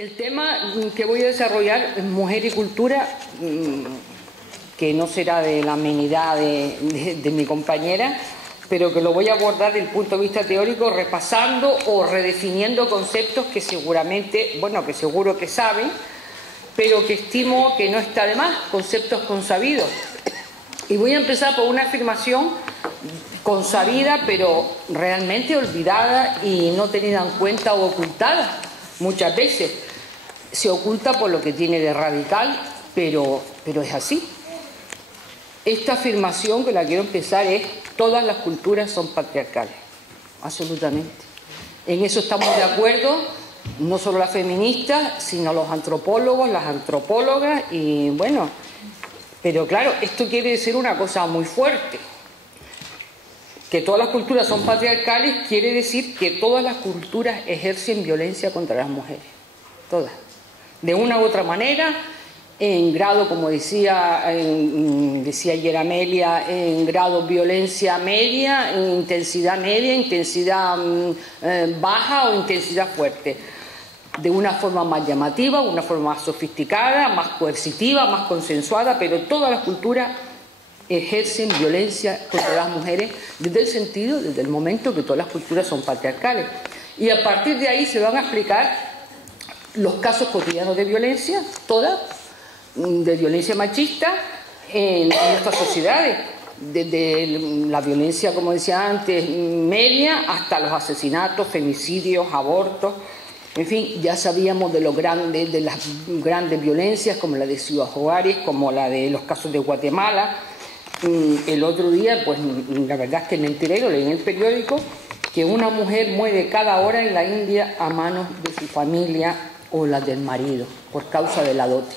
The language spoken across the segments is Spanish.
El tema que voy a desarrollar es mujer y cultura, que no será de la amenidad de mi compañera, pero que lo voy a abordar desde el punto de vista teórico, repasando o redefiniendo conceptos que seguramente, bueno, que seguro que saben, pero que estimo que no está de más, conceptos consabidos. Y voy a empezar por una afirmación consabida, pero realmente olvidada y no tenida en cuenta o ocultada muchas veces. Se oculta por lo que tiene de radical, pero es así. Esta afirmación que la quiero empezar es: todas las culturas son patriarcales, absolutamente. En eso estamos de acuerdo, no solo las feministas, sino los antropólogos, las antropólogas, y bueno, pero claro, esto quiere decir una cosa muy fuerte. Que todas las culturas son patriarcales quiere decir que todas las culturas ejercen violencia contra las mujeres, todas. De una u otra manera, en grado, como decía ayer Amelia, en grado violencia media, en intensidad media, intensidad baja o intensidad fuerte. De una forma más llamativa, una forma más sofisticada, más coercitiva, más consensuada, pero todas las culturas ejercen violencia contra las mujeres desde el momento que todas las culturas son patriarcales. Y a partir de ahí se van a explicar los casos cotidianos de violencia, todas, de violencia machista en nuestras sociedades, desde la violencia, como decía antes, media, hasta los asesinatos, femicidios, abortos. En fin, ya sabíamos de las grandes violencias, como la de Ciudad Juárez, como la de los casos de Guatemala. El otro día, pues la verdad es que me enteré, lo leí en el periódico, que una mujer muere cada hora en la India a manos de su familia o la del marido, por causa de la dote.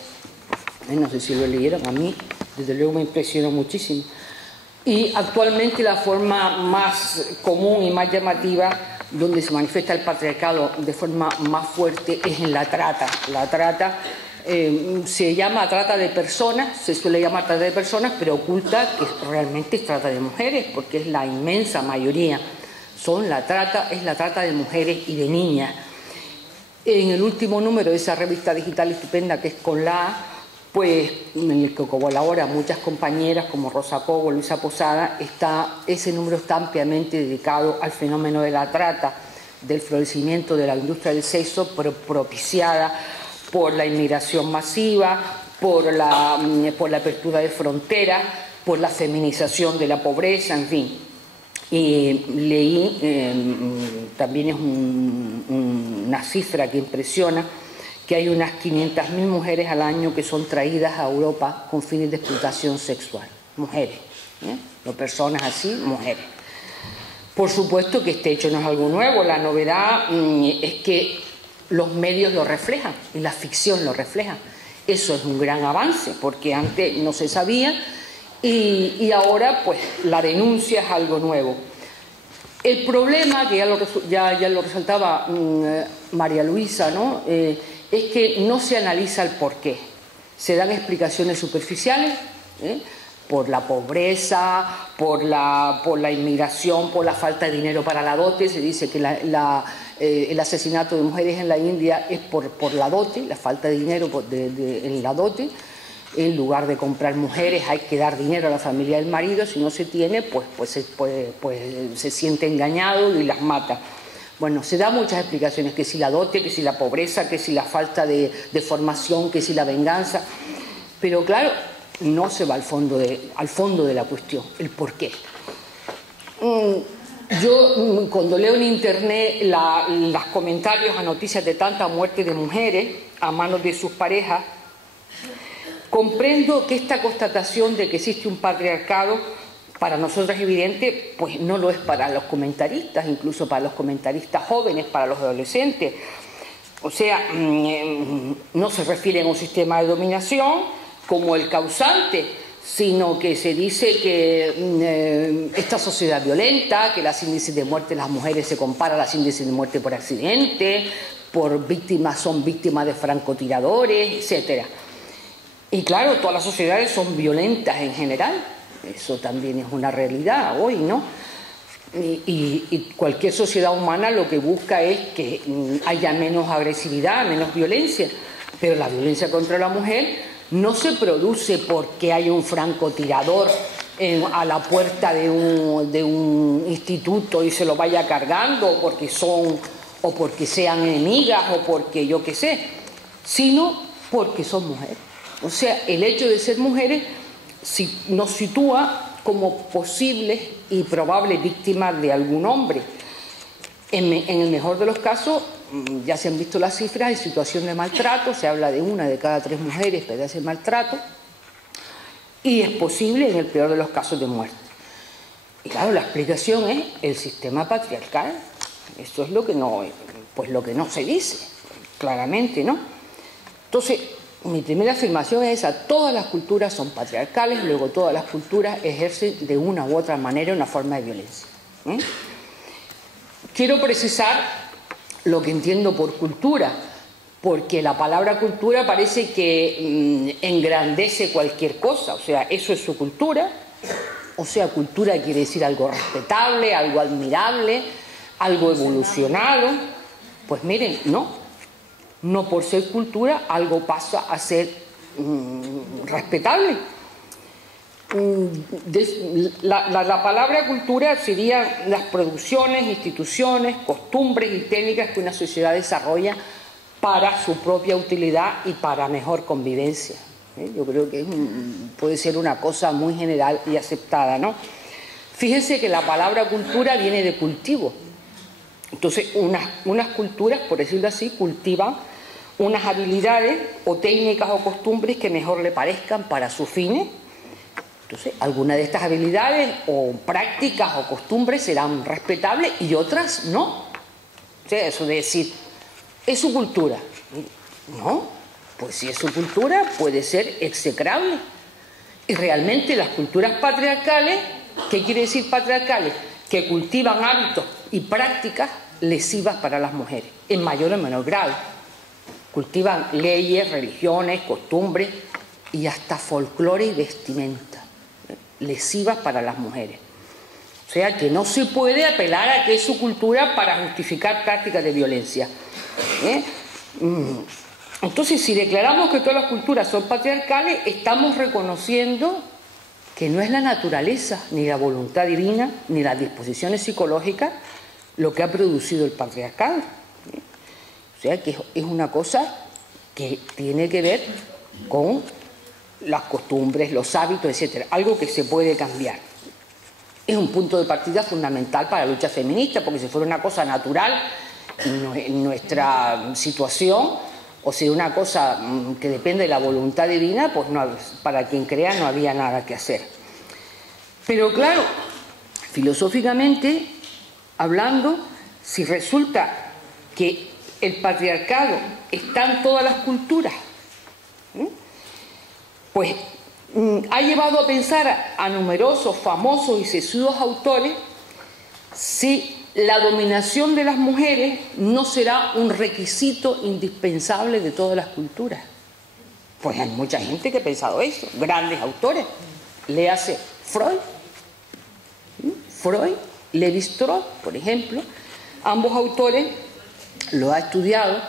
No sé si lo leyeron, a mí desde luego me impresionó muchísimo. Y actualmente la forma más común y más llamativa, donde se manifiesta el patriarcado de forma más fuerte, es en la trata. La trata se llama trata de personas, se suele llamar trata de personas, pero oculta que realmente es trata de mujeres, porque es la inmensa mayoría. Es la trata de mujeres y de niñas. En el último número de esa revista digital estupenda que es Con la A, pues en el que colaboran muchas compañeras como Rosa Cobo, Luisa Posada, ese número está ampliamente dedicado al fenómeno de la trata, del florecimiento de la industria del sexo, pero propiciada por la inmigración masiva, por la apertura de fronteras, por la feminización de la pobreza, en fin. Y leí, también es una cifra que impresiona, que hay unas 500.000 mujeres al año que son traídas a Europa con fines de explotación sexual. Mujeres, no personas así, mujeres. Por supuesto que este hecho no es algo nuevo, la novedad es que los medios lo reflejan y la ficción lo refleja. Eso es un gran avance, porque antes no se sabía y ahora pues la denuncia es algo nuevo. El problema, que ya lo resaltaba María Luisa, ¿no? Es que no se analiza el porqué. Se dan explicaciones superficiales, por la pobreza, por la inmigración, por la falta de dinero para la dote. Se dice que el asesinato de mujeres en la India es por la dote, la falta de dinero en la dote. En lugar de comprar mujeres hay que dar dinero a la familia del marido. Si no se tiene, pues se siente engañado y las mata. Bueno, se dan muchas explicaciones, que si la dote, que si la pobreza, que si la falta de formación, que si la venganza. Pero claro, no se va al fondo de la cuestión, el por qué. Yo cuando leo en internet los comentarios a noticias de tanta muerte de mujeres a manos de sus parejas, comprendo que esta constatación de que existe un patriarcado para nosotros es evidente, pues no lo es para los comentaristas, incluso para los comentaristas jóvenes, para los adolescentes. O sea, no se refieren a un sistema de dominación como el causante, sino que se dice que esta sociedad violenta, que los índices de muerte de las mujeres se comparan a los índices de muerte por accidente, son víctimas de francotiradores, etcétera. Y claro, todas las sociedades son violentas en general, eso también es una realidad hoy, ¿no? Y cualquier sociedad humana lo que busca es que haya menos agresividad, menos violencia. Pero la violencia contra la mujer no se produce porque haya un francotirador a la puerta de un instituto y se lo vaya cargando, o porque sean enemigas, o porque yo qué sé, sino porque son mujeres. O sea, el hecho de ser mujeres nos sitúa como posibles y probables víctimas de algún hombre. En el mejor de los casos, ya se han visto las cifras en situación de maltrato, se habla de 1 de cada 3 mujeres padece maltrato, y es posible en el peor de los casos de muerte. Y claro, la explicación es el sistema patriarcal. Eso es lo que no se dice claramente, ¿no? Entonces, mi primera afirmación es esa: todas las culturas son patriarcales, luego todas las culturas ejercen de una u otra manera una forma de violencia. Quiero precisar lo que entiendo por cultura, porque la palabra cultura parece que engrandece cualquier cosa. O sea, eso es su cultura. O sea, cultura quiere decir algo respetable, algo admirable, algo evolucionado. Pues miren, no por ser cultura algo pasa a ser respetable. La palabra cultura serían las producciones, instituciones, costumbres y técnicas que una sociedad desarrolla para su propia utilidad y para mejor convivencia. Yo creo que puede ser una cosa muy general y aceptada, ¿no? Fíjense que la palabra cultura viene de cultivo. Entonces, unas culturas, por decirlo así, cultivan unas habilidades o técnicas o costumbres que mejor le parezcan para sus fines. Entonces, algunas de estas habilidades o prácticas o costumbres serán respetables y otras no. O sea, eso de decir, es su cultura. No, pues si es su cultura puede ser execrable. Y realmente las culturas patriarcales, ¿qué quiere decir patriarcales? Que cultivan hábitos y prácticas lesivas para las mujeres, en mayor o menor grado. Cultivan leyes, religiones, costumbres y hasta folclore y vestimenta lesivas para las mujeres. O sea que no se puede apelar a que es su cultura para justificar prácticas de violencia. Entonces, si declaramos que todas las culturas son patriarcales, estamos reconociendo que no es la naturaleza, ni la voluntad divina, ni las disposiciones psicológicas lo que ha producido el patriarcado. O sea que es una cosa que tiene que ver con las costumbres, los hábitos, etcétera, algo que se puede cambiar. Es un punto de partida fundamental para la lucha feminista, porque si fuera una cosa natural en nuestra situación, o si una cosa que depende de la voluntad divina, pues no, para quien crea no había nada que hacer. Pero claro, filosóficamente hablando, si resulta que el patriarcado está en todas las culturas, pues ha llevado a pensar a numerosos, famosos y sesudos autores si la dominación de las mujeres no será un requisito indispensable de todas las culturas. Pues hay mucha gente que ha pensado eso, grandes autores. Léase Freud, Lévi-Strauss, por ejemplo. Ambos autores lo ha estudiado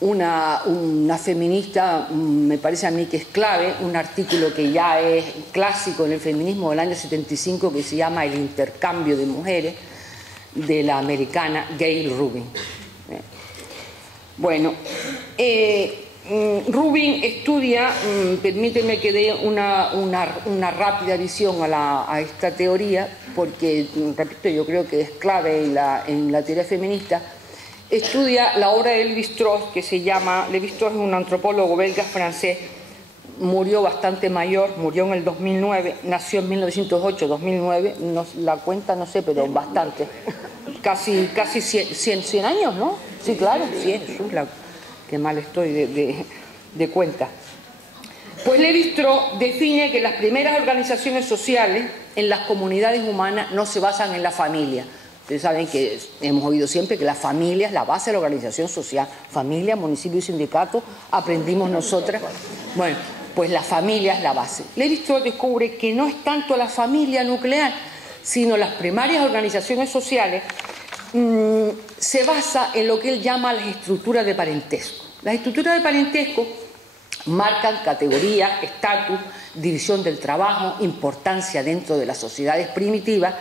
una feminista, me parece a mí que es clave, un artículo que ya es clásico en el feminismo del año 75 que se llama El intercambio de mujeres, de la americana Gayle Rubin. Bueno, Rubin estudia, permíteme que dé una rápida visión a esta teoría, porque, repito, yo creo que es clave en la teoría feminista. Estudia la obra de Lévi-Strauss, que se llama, Lévi-Strauss es un antropólogo belga francés, murió bastante mayor, murió en el 2009, nació en 1908, 2009, la cuenta no sé, pero bastante, casi 100 años, ¿no? Sí, claro, 100, qué mal estoy de cuenta. Pues Lévi-Strauss define que las primeras organizaciones sociales en las comunidades humanas no se basan en la familia. Ustedes saben que hemos oído siempre que la familia es la base de la organización social. Familia, municipio y sindicato, aprendimos nosotras. Bueno, pues la familia es la base. Lévi-Strauss descubre que no es tanto la familia nuclear, sino las primarias organizaciones sociales, se basa en lo que él llama las estructuras de parentesco. Las estructuras de parentesco marcan categoría, estatus, división del trabajo, importancia dentro de las sociedades primitivas,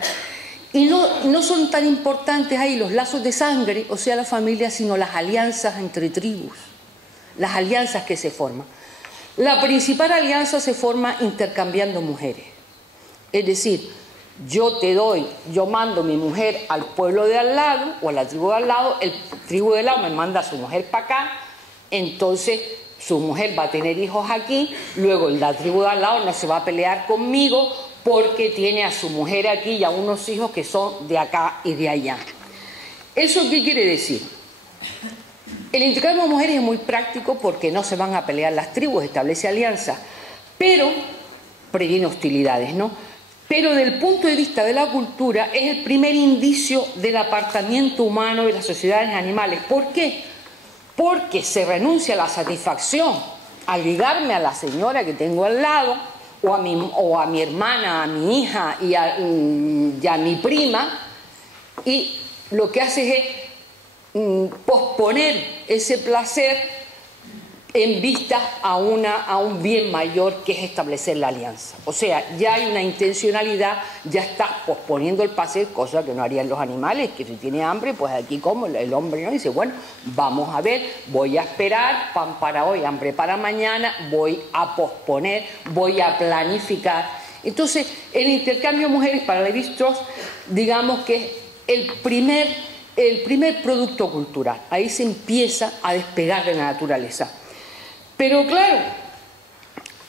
y no son tan importantes ahí los lazos de sangre, o sea, la familia, sino las alianzas entre tribus, las alianzas que se forman. La principal alianza se forma intercambiando mujeres, es decir, yo mando mi mujer al pueblo de al lado o a la tribu de al lado, el tribu de al lado me manda a su mujer para acá, entonces su mujer va a tener hijos aquí, luego la tribu de al lado no se va a pelear conmigo porque tiene a su mujer aquí y a unos hijos que son de acá y de allá. ¿Eso qué quiere decir? El intercambio de mujeres es muy práctico porque no se van a pelear las tribus, establece alianzas, pero previene hostilidades, ¿no? Pero desde el punto de vista de la cultura es el primer indicio del apartamiento humano de las sociedades animales. ¿Por qué? Porque se renuncia a la satisfacción al ligarme a la señora que tengo al lado, o a mi hermana, a mi hija y a mi prima, y lo que hace es posponer ese placer en vista a un bien mayor, que es establecer la alianza. O sea, ya hay una intencionalidad, ya estás posponiendo el placer, cosa que no harían los animales, que si tiene hambre, pues aquí como el hombre no dice, bueno, vamos a ver, voy a esperar, pan para hoy, hambre para mañana, voy a posponer, voy a planificar. Entonces, el intercambio de mujeres para Lévi-Strauss, digamos que es el primer producto cultural. Ahí se empieza a despegar de la naturaleza. Pero claro,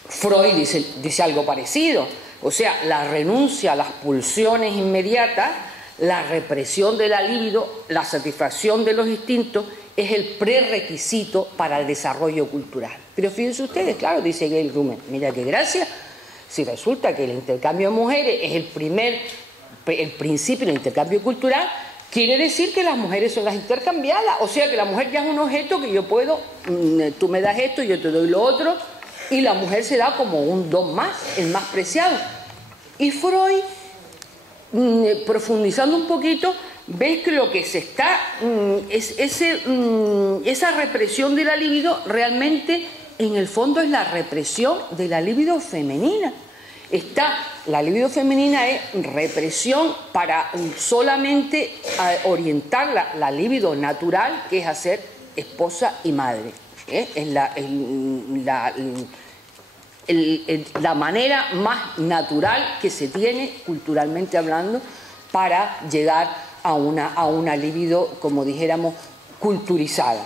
Freud dice algo parecido, o sea, la renuncia a las pulsiones inmediatas, la represión de la libido, la satisfacción de los instintos es el prerequisito para el desarrollo cultural. Pero fíjense ustedes, claro, dice Gail Rumen, mira qué gracia, si resulta que el intercambio de mujeres es el principio del intercambio cultural, quiere decir que las mujeres son las intercambiadas, o sea que la mujer ya es un objeto que yo puedo, tú me das esto, yo te doy lo otro, y la mujer se da como un don más, el más preciado. Y Freud, profundizando un poquito, ves que lo que se está, esa represión de la libido realmente en el fondo es la represión de la libido femenina. La libido femenina es represión para solamente orientar la libido natural, que es hacer esposa y madre. Es la manera más natural que se tiene, culturalmente hablando, para llegar a una libido, como dijéramos, culturizada.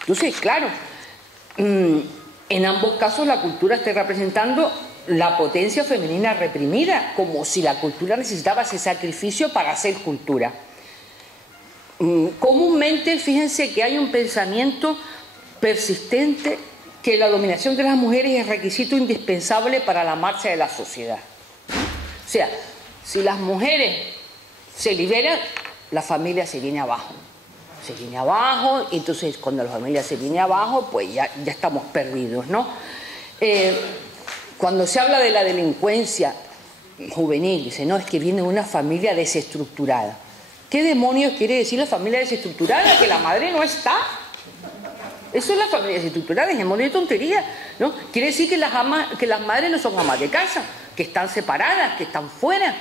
Entonces, claro, en ambos casos la cultura está representando la potencia femenina reprimida, como si la cultura necesitaba ese sacrificio para hacer cultura. Comúnmente, fíjense que hay un pensamiento persistente que la dominación de las mujeres es requisito indispensable para la marcha de la sociedad. O sea, si las mujeres se liberan, la familia se viene abajo. Se viene abajo, y entonces cuando la familia se viene abajo, pues ya estamos perdidos, ¿no? Cuando se habla de la delincuencia juvenil, dice, no, es que viene de una familia desestructurada. ¿Qué demonios quiere decir la familia desestructurada? Que la madre no está. Eso es la familia desestructurada, es demonio de tontería, ¿no? Quiere decir que las madres no son amas de casa, que están separadas, que están fuera.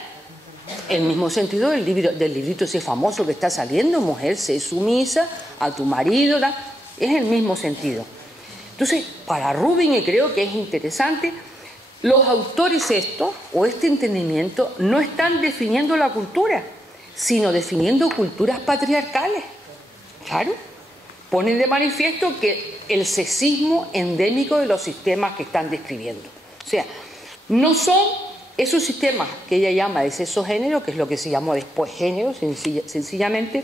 El mismo sentido del librito ese famoso que está saliendo, mujer, sé sumisa a tu marido, es el mismo sentido. Entonces, para Rubin, y creo que es interesante, los autores este entendimiento, no están definiendo la cultura, sino definiendo culturas patriarcales. Claro, ponen de manifiesto que el sexismo endémico de los sistemas que están describiendo. O sea, no son esos sistemas que ella llama de sexo-género, que es lo que se llamó después género, sencillamente,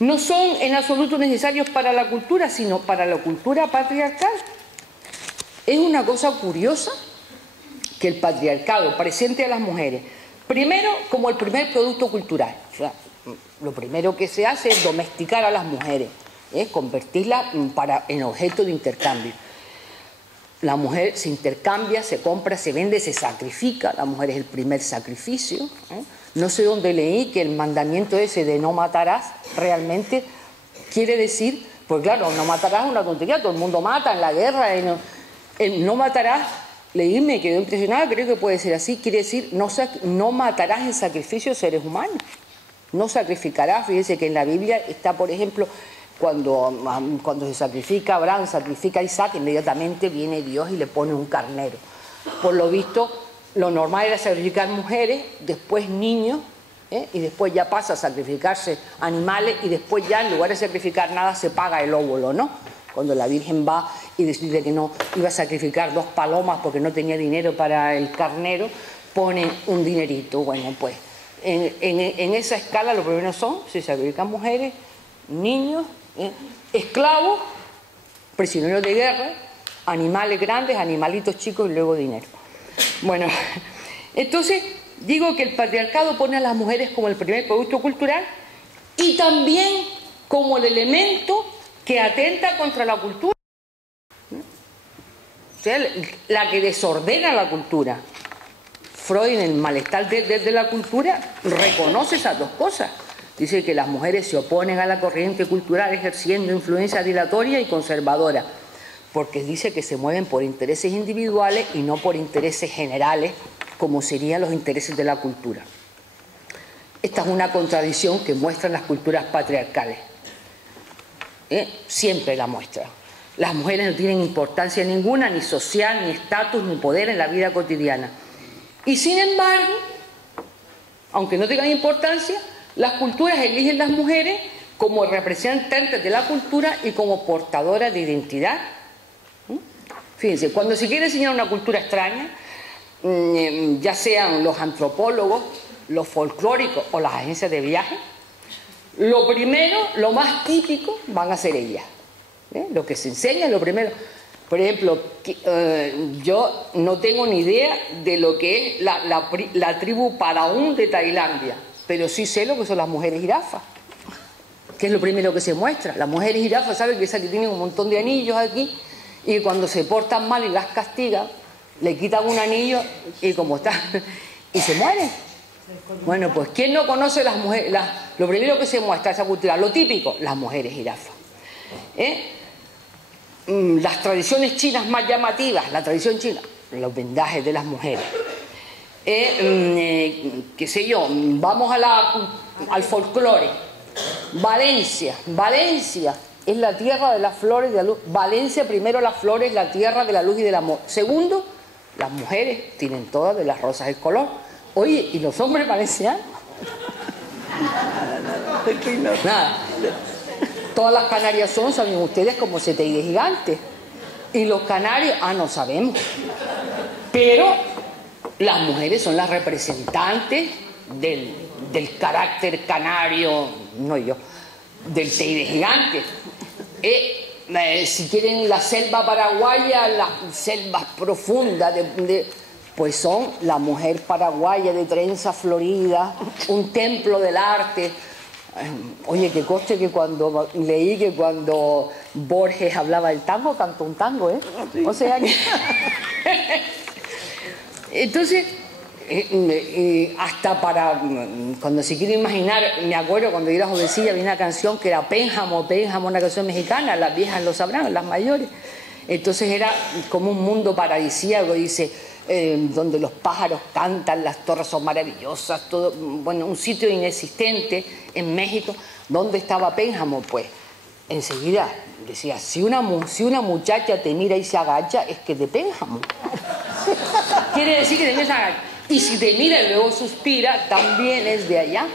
no son en absoluto necesarios para la cultura, sino para la cultura patriarcal. Es una cosa curiosa que el patriarcado presente a las mujeres, primero como el primer producto cultural. O sea, lo primero que se hace es domesticar a las mujeres, convertirlas en objeto de intercambio. La mujer se intercambia, se compra, se vende, se sacrifica. La mujer es el primer sacrificio. No sé dónde leí que el mandamiento ese de no matarás realmente quiere decir, pues claro, no matarás es una tontería, todo el mundo mata en la guerra, el no matarás, leí, me quedé impresionada, creo que puede ser así, quiere decir no matarás en sacrificio seres humanos, no sacrificarás. Fíjese que en la Biblia está, por ejemplo, cuando se sacrifica Abraham, sacrifica a Isaac, inmediatamente viene Dios y le pone un carnero. Por lo visto, lo normal era sacrificar mujeres, después niños, y después ya pasa a sacrificarse animales, y después ya en lugar de sacrificar nada se paga el óvulo, ¿no? Cuando la Virgen va y decide que no iba a sacrificar 2 palomas porque no tenía dinero para el carnero, pone un dinerito. Bueno, pues en esa escala lo primero se sacrifican mujeres, niños, esclavos, prisioneros de guerra, animales grandes, animalitos chicos y luego dinero. Bueno, entonces digo que el patriarcado pone a las mujeres como el primer producto cultural y también como el elemento que atenta contra la cultura. O sea, la que desordena la cultura. Freud, en el malestar de la cultura, reconoce esas dos cosas. Dice que las mujeres se oponen a la corriente cultural ejerciendo influencia dilatoria y conservadora, porque dice que se mueven por intereses individuales y no por intereses generales, como serían los intereses de la cultura. Esta es una contradicción que muestran las culturas patriarcales. Siempre la muestran. Las mujeres no tienen importancia ninguna, ni social, ni estatus, ni poder en la vida cotidiana. Y sin embargo, aunque no tengan importancia, las culturas eligen las mujeres como representantes de la cultura y como portadoras de identidad. Fíjense, cuando se quiere enseñar una cultura extraña, ya sean los antropólogos, los folclóricos o las agencias de viaje, lo primero, lo más típico, van a ser ellas. Lo que se enseña, lo primero. Por ejemplo, yo no tengo ni idea de lo que es la tribu Paraún de Tailandia, pero sí sé lo que son las mujeres jirafas, que es lo primero que se muestra. Las mujeres jirafas, ¿saben? Que esas que tienen un montón de anillos aquí, y cuando se portan mal y las castigan, le quitan un anillo y como está, y se mueren. Bueno, pues ¿quién no conoce las mujeres? Lo primero que se muestra esa cultura, lo típico, las mujeres jirafas. Las tradiciones chinas más llamativas, la tradición china, los vendajes de las mujeres. Qué sé yo, vamos al folclore. Valencia es la tierra de las flores y de la luz. Valencia, primero, las flores, la tierra de la luz y del amor. Segundo, las mujeres tienen todas de las rosas el color. Oye, ¿y los hombres valencianos? Nada. Todas las Canarias saben ustedes, como seteídes gigantes. Y los canarios, no sabemos. Pero las mujeres son las representantes del carácter canario, no yo, del teide gigante. Si quieren la selva paraguaya, las selvas profundas, pues son la mujer paraguaya de trenza florida, un templo del arte. Oye, que coste que cuando leí que cuando Borges hablaba del tango, cantó un tango, Sí. O sea que... Entonces, hasta para... Cuando se quiere imaginar, me acuerdo cuando yo era jovencilla, había una canción que era Pénjamo, una canción mexicana, las viejas lo sabrán, las mayores. Entonces era como un mundo paradisíaco, dice... donde los pájaros cantan, las torres son maravillosas, todo, bueno, un sitio inexistente en México. ¿Dónde estaba Pénjamo? Pues enseguida decía, si una muchacha te mira y se agacha, es que de Pénjamo. Quiere decir que te ves agachar. Y si te mira y luego suspira, también es de allá.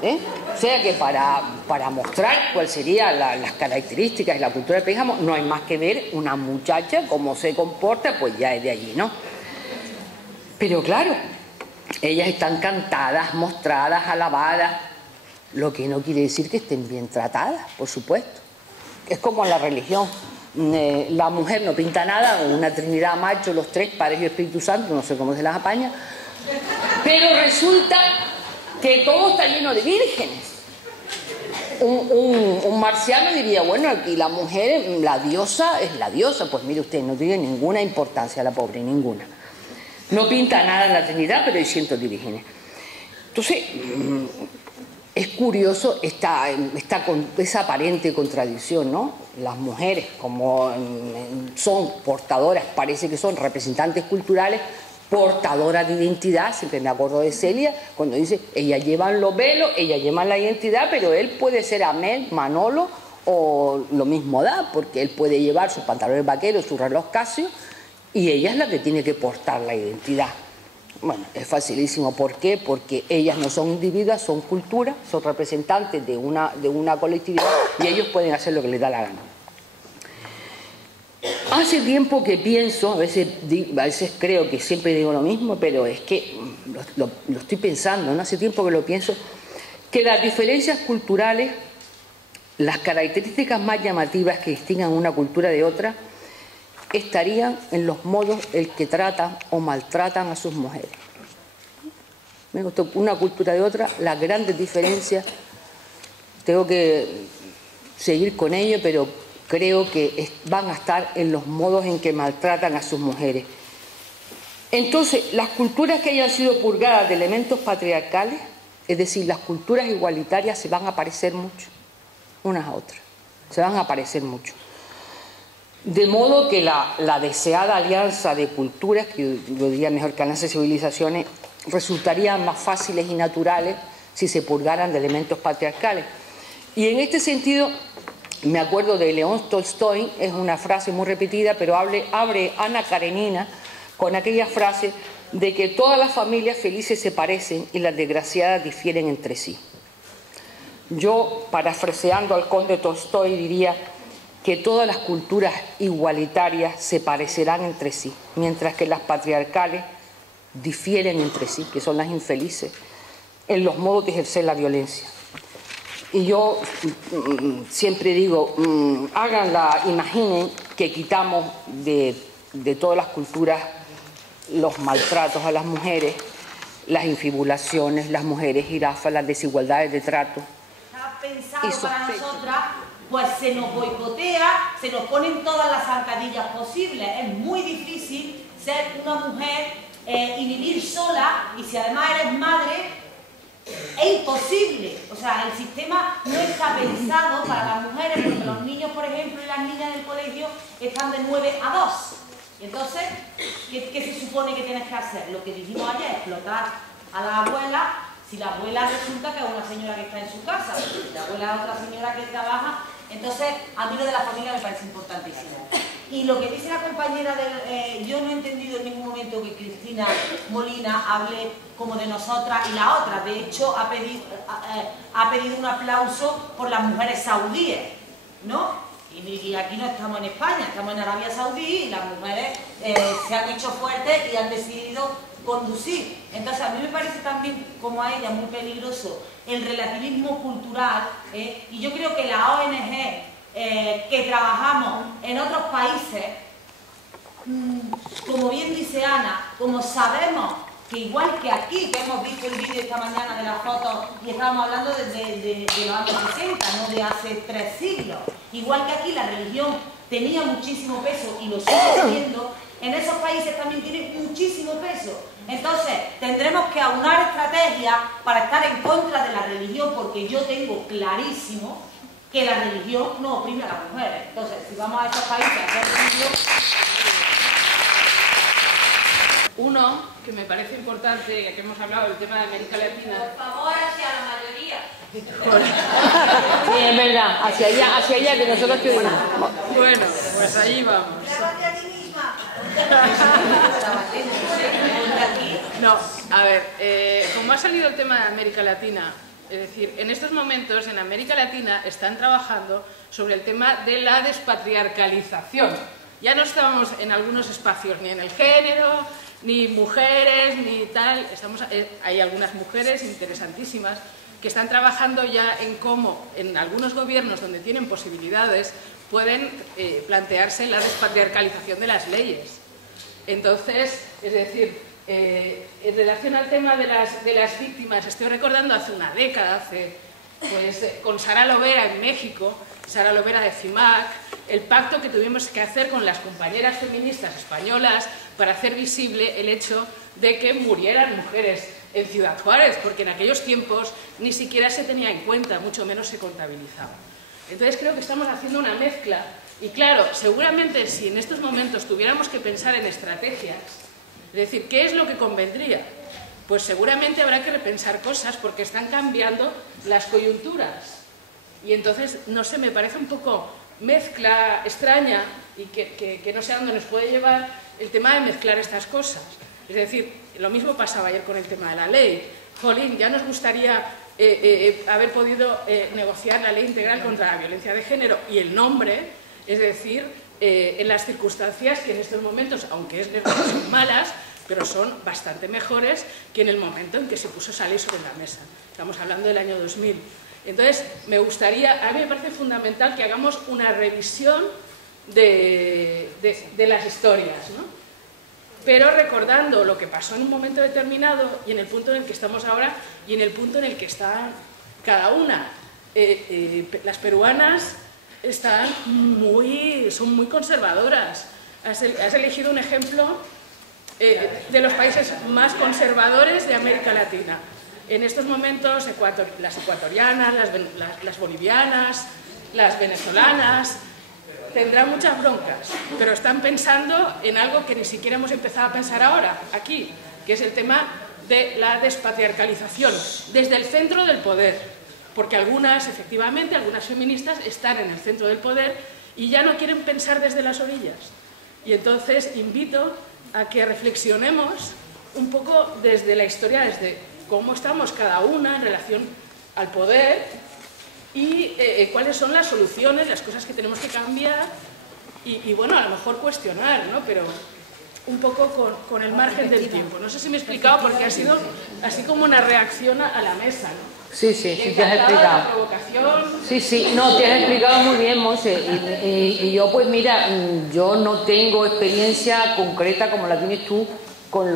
O sea que para mostrar cuáles serían las características de la cultura de Pénjamo, no hay más que ver una muchacha, cómo se comporta, pues ya es de allí, ¿no? Pero claro, ellas están cantadas, mostradas, alabadas, lo que no quiere decir que estén bien tratadas, por supuesto. Es como la religión. La mujer no pinta nada, una Trinidad macho, los tres, Padre y Espíritu Santo, no sé cómo se las apaña, pero resulta que todo está lleno de vírgenes. Un marciano diría, bueno, aquí la mujer, la diosa es la diosa. Pues mire usted, no tiene ninguna importancia la pobre, ninguna. No pinta nada en la Trinidad, pero hay cientos de vírgenes. Entonces, es curioso esa aparente contradicción, ¿no? Las mujeres, como son portadoras, parece que son representantes culturales, portadoras de identidad. Siempre me acuerdo de Celia cuando dice, ellas llevan los velos, ellas llevan la identidad, pero él puede ser Amel, Manolo o lo mismo da, porque él puede llevar sus pantalones vaqueros, su reloj Casio, y ella es la que tiene que portar la identidad. Bueno, es facilísimo. ¿Por qué? Porque ellas no son individuos, son culturas, son representantes de una colectividad y ellos pueden hacer lo que les da la gana. Hace tiempo que pienso, a veces creo que siempre digo lo mismo, pero es que lo estoy pensando, ¿no? Hace tiempo que lo pienso, que las diferencias culturales, las características más llamativas que distingan una cultura de otra, estarían en los modos en que tratan o maltratan a sus mujeres. Una cultura de otra, las grandes diferencias, tengo que seguir con ello, pero creo que van a estar en los modos en que maltratan a sus mujeres. Entonces, las culturas que hayan sido purgadas de elementos patriarcales, es decir, las culturas igualitarias, se van a parecer mucho unas a otras, se van a parecer mucho. De modo que la deseada alianza de culturas, que yo diría mejor que alianza de civilizaciones, resultarían más fáciles y naturales si se purgaran de elementos patriarcales. Y en este sentido, me acuerdo de León Tolstoy, es una frase muy repetida, pero abre Ana Karenina con aquella frase de que todas las familias felices se parecen y las desgraciadas difieren entre sí. Yo, parafraseando al conde Tolstoy, diría que todas las culturas igualitarias se parecerán entre sí, mientras que las patriarcales difieren entre sí, que son las infelices, en los modos de ejercer la violencia. Y yo siempre digo, imaginen que quitamos de todas las culturas los maltratos a las mujeres, las infibulaciones, las mujeres jirafas, las desigualdades de trato. Pensado para nosotras, pues se nos boicotea, se nos ponen todas las zancadillas posibles. Es muy difícil ser una mujer y vivir sola, y si además eres madre, es imposible. O sea, el sistema no está pensado para las mujeres, porque los niños, por ejemplo, y las niñas del colegio están de 9 a 2. Entonces, ¿qué se supone que tienes que hacer? Lo que dijimos ayer, explotar a la abuela. Si la abuela resulta que es una señora que está en su casa, si la abuela es otra señora que trabaja, entonces a mí lo de la familia me parece importantísimo. Y lo que dice la compañera, yo no he entendido en ningún momento que Cristina Molina hable como de nosotras y la otra. De hecho, ha pedido un aplauso por las mujeres saudíes, ¿no? Y aquí no estamos en España, estamos en Arabia Saudí y las mujeres se han hecho fuertes y han decidido conducir. Entonces a mí me parece también, como a ella, muy peligroso el relativismo cultural, y yo creo que la ONG que trabajamos en otros países, como bien dice Ana, como sabemos que igual que aquí, que hemos visto el vídeo esta mañana de las fotos y estábamos hablando de los años 60, no de hace 3 siglos, igual que aquí la religión tenía muchísimo peso y lo sigue teniendo, en esos países también tiene muchísimo peso. Entonces, tendremos que aunar estrategias para estar en contra de la religión, porque yo tengo clarísimo que la religión no oprime a las mujeres. Entonces, si vamos a esos países a hacer religión... Uno, que me parece importante, ya que hemos hablado del tema de América Latina... Por favor, hacia la mayoría. Sí, es verdad, hacia allá que nosotros queremos. Bueno, pues ahí vamos. Grábate a ti misma. No, a ver, como ha salido el tema de América Latina, es decir, en estos momentos en América Latina están trabajando sobre el tema de la despatriarcalización. Ya no estamos en algunos espacios ni en el género, ni mujeres, ni tal. Hay algunas mujeres interesantísimas que están trabajando ya en cómo en algunos gobiernos donde tienen posibilidades pueden plantearse la despatriarcalización de las leyes. Entonces, es decir, en relación al tema de las víctimas, estoy recordando hace una década, con Sara Lovera en México, Sara Lovera de CIMAC, el pacto que tuvimos que hacer con las compañeras feministas españolas para hacer visible el hecho de que murieran mujeres en Ciudad Juárez, porque en aquellos tiempos ni siquiera se tenía en cuenta, mucho menos se contabilizaba. Entonces creo que estamos haciendo una mezcla y claro, seguramente si en estos momentos tuviéramos que pensar en estrategias, es decir, ¿qué es lo que convendría? Pues seguramente habrá que repensar cosas porque están cambiando las coyunturas. Y entonces, no sé, me parece un poco mezcla extraña y que no sé a dónde nos puede llevar el tema de mezclar estas cosas. Es decir, lo mismo pasaba ayer con el tema de la ley. Jolín, ya nos gustaría haber podido negociar la ley integral contra la violencia de género y el nombre, es decir, en las circunstancias que en estos momentos, aunque son malas, pero son bastante mejores que en el momento en que se puso esa ley sobre la mesa. Estamos hablando del año 2000. Entonces, me gustaría, a mí me parece fundamental que hagamos una revisión de las historias, ¿no? Pero recordando lo que pasó en un momento determinado y en el punto en el que estamos ahora y en el punto en el que está cada una. Las peruanas son muy conservadoras. Has elegido un ejemplo de los países más conservadores de América Latina. En estos momentos, las ecuatorianas, las bolivianas, las venezolanas, tendrán muchas broncas, pero están pensando en algo que ni siquiera hemos empezado a pensar ahora, aquí, que es el tema de la despatriarcalización, desde el centro del poder, porque efectivamente, algunas feministas están en el centro del poder y ya no quieren pensar desde las orillas. Y entonces invito a que reflexionemos un poco desde la historia, desde cómo estamos cada una en relación al poder y cuáles son las soluciones, las cosas que tenemos que cambiar y bueno, a lo mejor cuestionar, ¿no? Pero un poco con el margen del tiempo. No sé si me he explicado porque ha sido así como una reacción a la mesa, ¿no? Sí, te has explicado. La provocación. Sí, no, te has explicado muy bien, Monse. Y yo, pues mira, yo no tengo experiencia concreta como la tienes tú con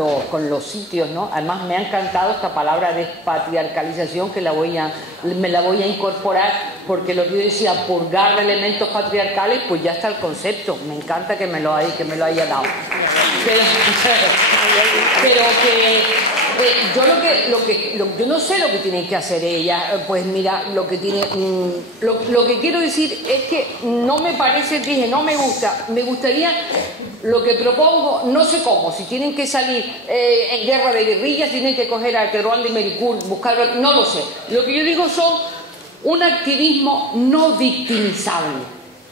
los sitios, ¿no? Además, me ha encantado esta palabra despatriarcalización que me la voy a incorporar porque lo que yo decía, purgar elementos patriarcales, pues ya está el concepto. Me encanta que me lo haya dado. Pero que... yo no sé lo que tiene que hacer ella. Pues mira, lo que quiero decir es que no me parece, no me gusta, me gustaría, lo que propongo, no sé cómo, si tienen que salir en guerra de guerrillas, tienen que coger a Kerouan y Mericur, buscarlo, no lo sé. Lo que yo digo son un activismo no victimizable.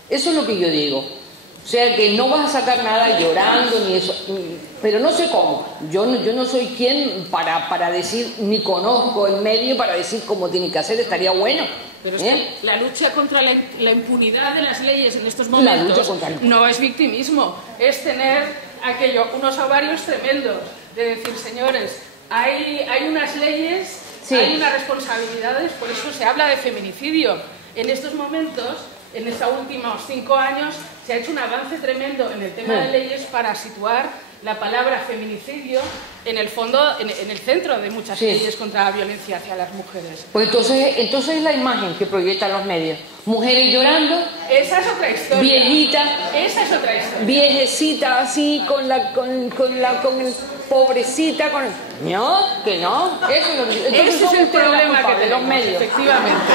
Eso es lo que yo digo. O sea, que no vas a sacar nada llorando ni eso, pero no sé cómo. Yo no soy quien para decir, ni conozco el medio para decir cómo tiene que hacer, estaría bueno. Pero la lucha contra la impunidad de las leyes en estos momentos no es victimismo, es tener unos ovarios tremendos, de decir, señores, hay unas leyes, sí, hay unas responsabilidades, por eso se habla de feminicidio. En estos momentos, en estos últimos 5 años, se ha hecho un avance tremendo en el tema de leyes para situar la palabra feminicidio en el fondo, en el centro de muchas leyes contra la violencia hacia las mujeres. Pues entonces la imagen que proyectan los medios, mujeres llorando, esa es otra historia. Viejita, esa es otra historia. Viejecita así con el pobrecita con el... No, que no. Eso es lo que... Entonces ese es el problema que de los medios. Efectivamente.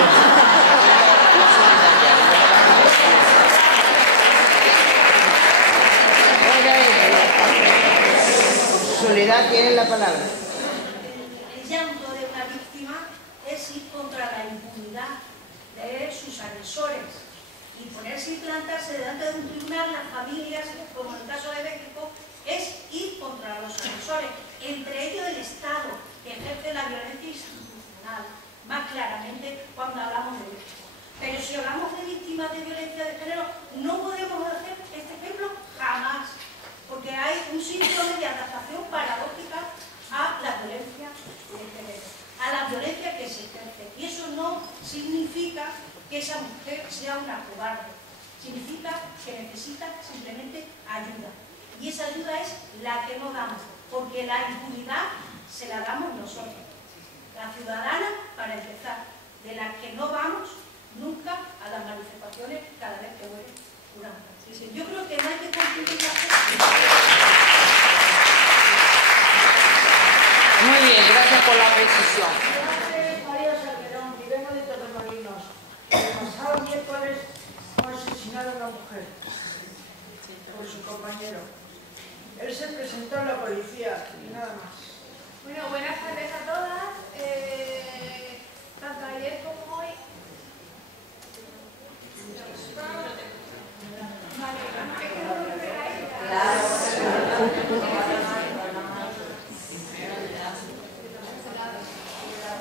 Soledad, tiene la palabra. El llanto de una víctima es ir contra la impunidad de sus agresores y ponerse y plantarse delante de un tribunal, las familias, como en el caso de México, es ir contra los agresores, entre ellos el Estado, que ejerce la violencia institucional, más claramente cuando hablamos de México. Pero si hablamos de víctimas de violencia de género, no podemos hacer este ejemplo jamás, porque hay un síndrome de adaptación paradójica a la violencia de género, a la violencia que se ejerce. Y eso no significa que esa mujer sea una cobarde, significa que necesita simplemente ayuda. Y esa ayuda es la que no damos, porque la impunidad se la damos nosotros, la ciudadana, para empezar, de la que no vamos nunca a las manifestaciones cada vez que muere una mujer. Yo creo que no hay que confundir las cosas. Muy bien, gracias por la decisión. María Salmerón, vivimos de Torremolinos. El pasado miércoles fue asesinada una mujer por su compañero. Él se presentó a la policía y nada más. Bueno, buenas tardes a todas. Tanto ayer como hoy.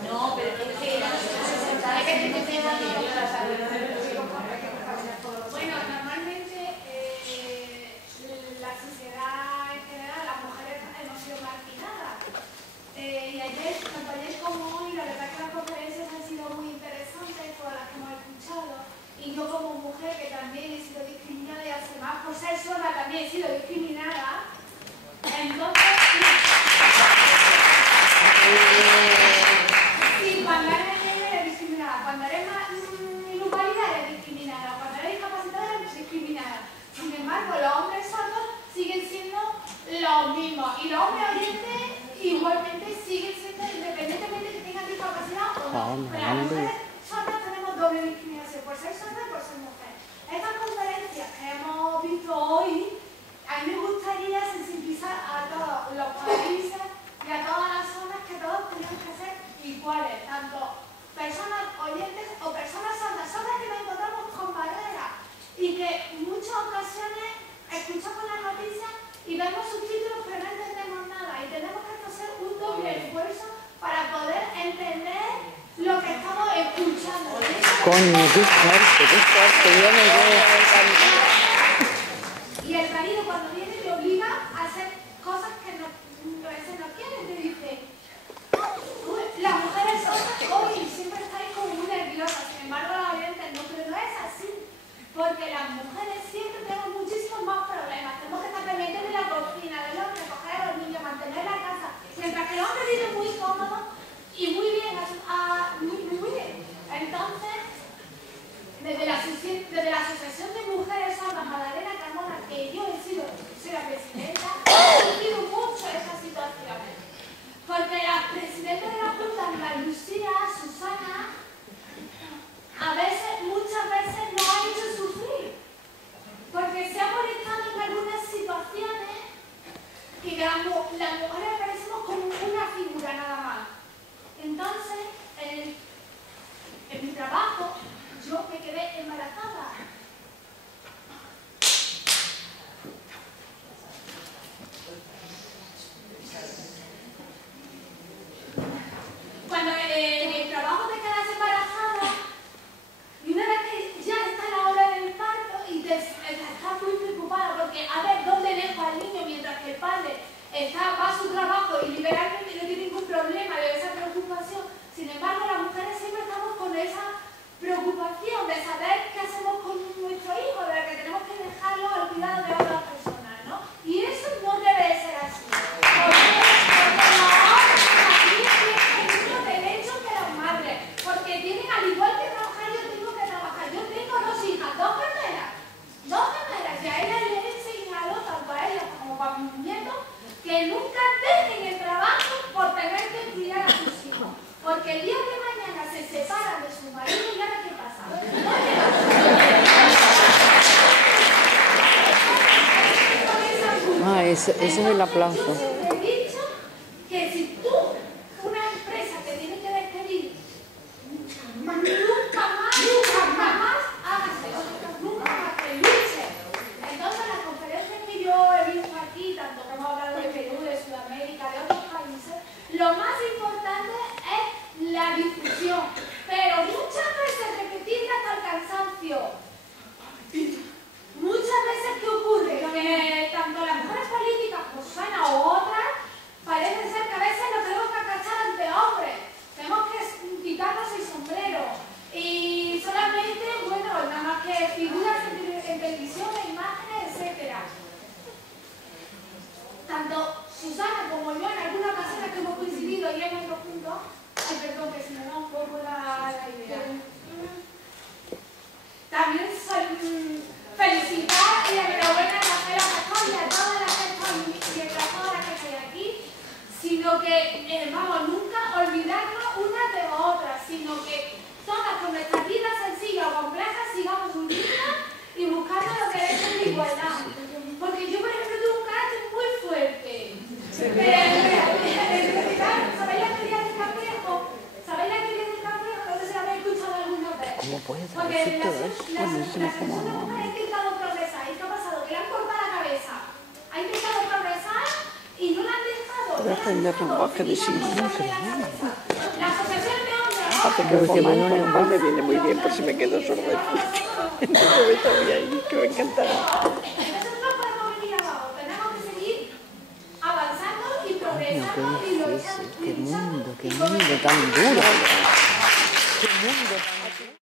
No, pero es que ella no se presenta. Bueno, normalmente la sociedad en general, las mujeres hemos sido marginadas. Y ayer, tanto ayer como hoy, la verdad que las conferencias han sido muy interesantes, todas las que hemos escuchado. Y yo como mujer que también he sido discriminada y además por ser sorda también he sido discriminada. Entonces, sí, cuando eres discriminada, cuando eres minusválida eres discriminada, cuando eres discapacitada eres discriminada. Sin embargo, los hombres sordos siguen siendo los mismos y los hombres oyentes igualmente siguen siendo, independientemente de que tengan discapacidad o no. Pero las mujeres sordas tenemos doble discriminación por ser sorda y por ser mujer. Estas conferencias que hemos visto hoy, a mí me gustaría sensibilizar a todos los países y a todas las zonas que todos tenemos que ser iguales, tanto personas oyentes o personas sordas que nos encontramos con barreras y que en muchas ocasiones escuchamos las noticias y vemos subtítulos pero no entendemos nada y tenemos que hacer un doble esfuerzo para poder entender lo que estamos escuchando. Coño, qué fuerte, yo me voy a Y el marido cuando viene te obliga a hacer cosas que a veces no quieren, te dice, las mujeres hoy siempre estáis como muy nerviosas, sin embargo las oyentes no, pero no es así, porque las mujeres siempre tenemos muchísimos más problemas, tenemos que estar pendientes de la cocina, de recoger a los niños, mantener la casa, mientras que el hombre vive muy cómodo y muy bien, muy bien. Entonces, desde la Asociación de Mujeres Sordas Magdalena Carmona, que yo soy la presidenta, he sufrido mucho esta situación. Porque la presidenta de la Junta, Ana Lucía, Susana, muchas veces nos ha hecho sufrir. Porque se ha molestado en algunas situaciones que las mujeres aparecemos como una figura nada más. Entonces, en mi trabajo, yo me quedé embarazada. Cuando en el trabajo te quedas embarazada, y una vez que ya está la hora del parto y estás muy preocupada porque a ver dónde dejo al niño mientras que el padre va a su trabajo y liberalmente no tiene ningún problema de esa preocupación. Sin embargo, las mujeres siempre estamos con esa preocupación de saber qué hacemos con nuestro hijo, de que tenemos que dejarlo al cuidado de otras personas, ¿no? Y eso no debe ser así. Porque los hombres también tienen el mismo derecho que las madres, porque tienen, al igual que trabajar, yo tengo que trabajar. Yo tengo dos hijas, dos gemelas, y a ellas les he enseñado, tanto a ellas como a mis nietos, que nunca dejen el trabajo por tener que cuidar a sus hijos. Porque el día de mañana se separan de su marido y ahora ¿qué pasa? ese es el aplauso. Yo he dicho que si tú, una empresa te tiene que despedir, nunca más hagas eso, nunca más que luches. Entonces las conferencias que yo he visto aquí, tanto que hemos hablado de Perú, de Sudamérica, de otros países, lo más importante es la difusión, pero muchas veces repetirla hasta el cansancio. Muchas veces, ¿qué ocurre? Que tanto las mujeres políticas, Susana o otras, puedo Porque decir todo las eso. personas ha intentado progresar. ¿Y qué ha pasado? Que le han cortado la cabeza. Ha intentado progresar y no la han dejado. Pero aprender lenguaje de signos. La asociación de hombres. Hace que me viene muy bien por si me quedo sorda. Entonces voy ahí, que me encantará. Nosotros no podemos venir abajo. Tenemos que seguir avanzando y progresando y luchando. Qué mundo tan duro. Qué mundo tan